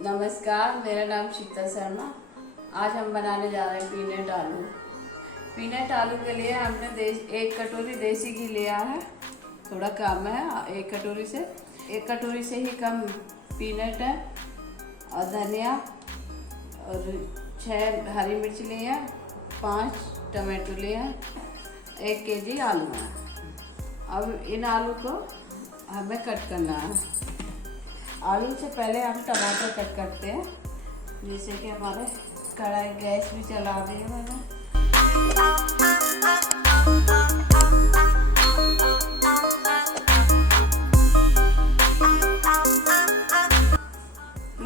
नमस्कार, मेरा नाम शीतल शर्मा। आज हम बनाने जा रहे हैं पीनट आलू। पीनट आलू के लिए हमने 1 कटोरी देसी घी लिया है। थोड़ा कम है, 1 कटोरी से ही कम पीनट है और धनिया और 6 हरी मिर्च लिए हैं, 5 टमाटो लिए हैं, 1 केजी आलू है। अब इन आलू को हमें कट करना है। आलू से पहले हम टमाटर कट करते हैं। जैसे कि हमारे कढ़ाई गैस भी चला दी है मैंने।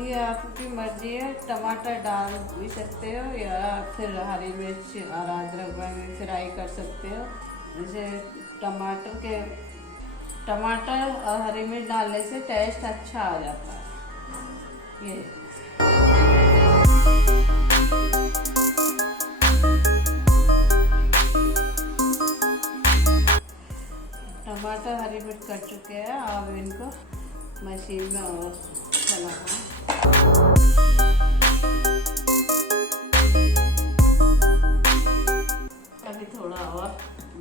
ये आपकी मर्जी है, टमाटर डाल भी सकते हो या फिर हरी मिर्च और अदरक में फ्राई कर सकते हो। जैसे टमाटर और हरी मिर्च डालने से टेस्ट अच्छा आ जाता है। ये टमाटर हरी मिर्च कट चुके हैं। अब इनको मशीन में और चलाना। अभी थोड़ा और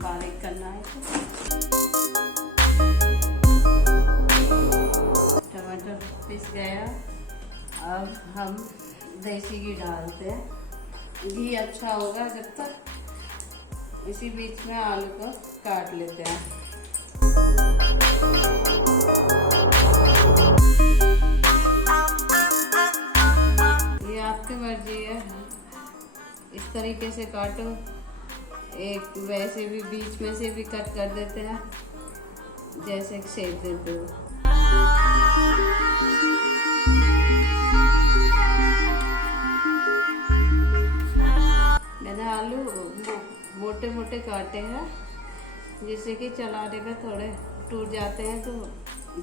बारीक करना है। टमाटर पिस गया। अब हम देसी घी डालते हैं। घी अच्छा होगा जब तक। इसी बीच में आलू को काट लेते हैं। ये आपकी मर्जी है, इस तरीके से काटो। एक वैसे भी बीच में से भी कट कर देते हैं, जैसे शेप देते हो। मैंने आलू मोटे मोटे काटे हैं, जिससे कि चलाने में थोड़े टूट जाते हैं तो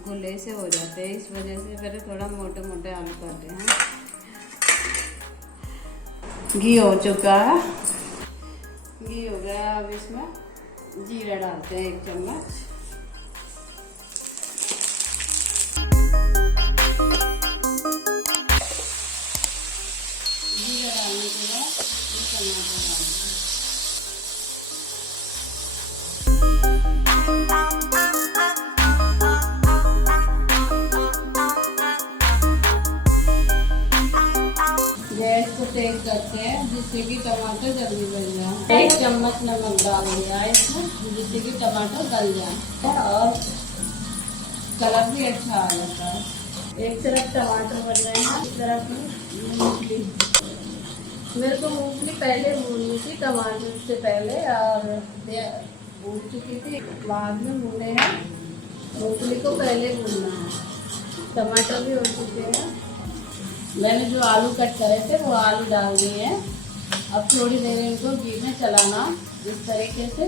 गुले से हो जाते हैं। इस वजह से मैंने थोड़ा मोटे मोटे आलू काटे हैं। घी हो चुका है, घी हो गया। अब इसमें जीरा डालते हैं 1 चम्मच। जीरा डालने के बाद टमाटर डालते हैं। गैस को तेज करते हैं, जिससे कि टमाटर जल्दी गल जाए। 1 चम्मच नमक डाल दिया है इसमें, जिससे कि टमाटर गल जाए और कलर भी अच्छा आ जाता है। एक तरफ टमाटर बन रहे हैं, इस तरफ मूंगफली। मेरे को मूंगफली पहले भूननी थी, टमाटर से पहले, और भून चुकी थी। बाद में भूने हैं, मूंगफली को पहले भूनना है। टमाटर भी हो चुके हैं। मैंने जो आलू कट करे थे वो आलू डाल दिए हैं। अब थोड़ी देर इनको घी में चलाना इस तरीके से।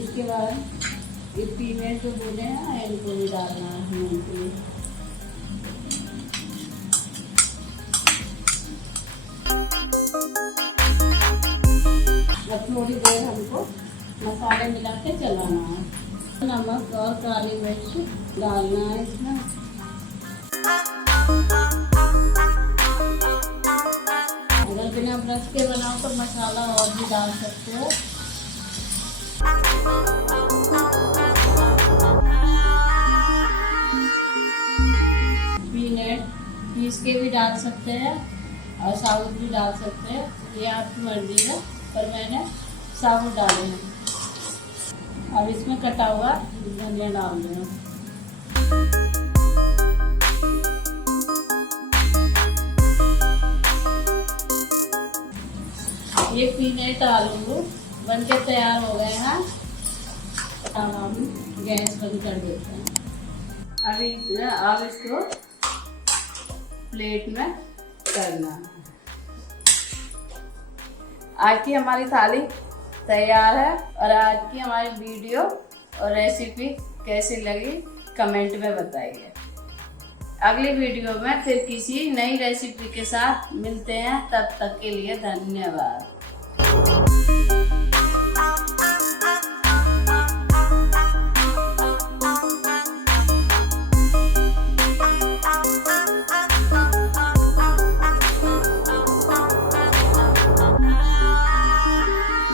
इसके बाद ये पीनट जो भूने हैं इनको भी डालना है मूंगफली। अब थोड़ी देर हमको मसाले मिला के चलाना है। नमक और काली मिर्च डालना है इसमें। अगर बिना ब्रश के बनाओ तो मसाला और भी डाल सकते हो। पीनट पीस के भी डाल सकते हैं और साबुत भी डाल सकते हैं, ये आपकी मर्जी है, पर मैंने साबुत डाले हैं। अब इसमें कटा हुआ धनिया डाल देना। ये पीनट आलू बनके तैयार हो गए हैं। अब हम गैस बंद कर देते हैं। अब इसको प्लेट में करना है। आज की हमारी थाली तैयार है। और आज की हमारी वीडियो और रेसिपी कैसी लगी कमेंट में बताइए। अगली वीडियो में फिर किसी नई रेसिपी के साथ मिलते हैं। तब तक के लिए धन्यवाद।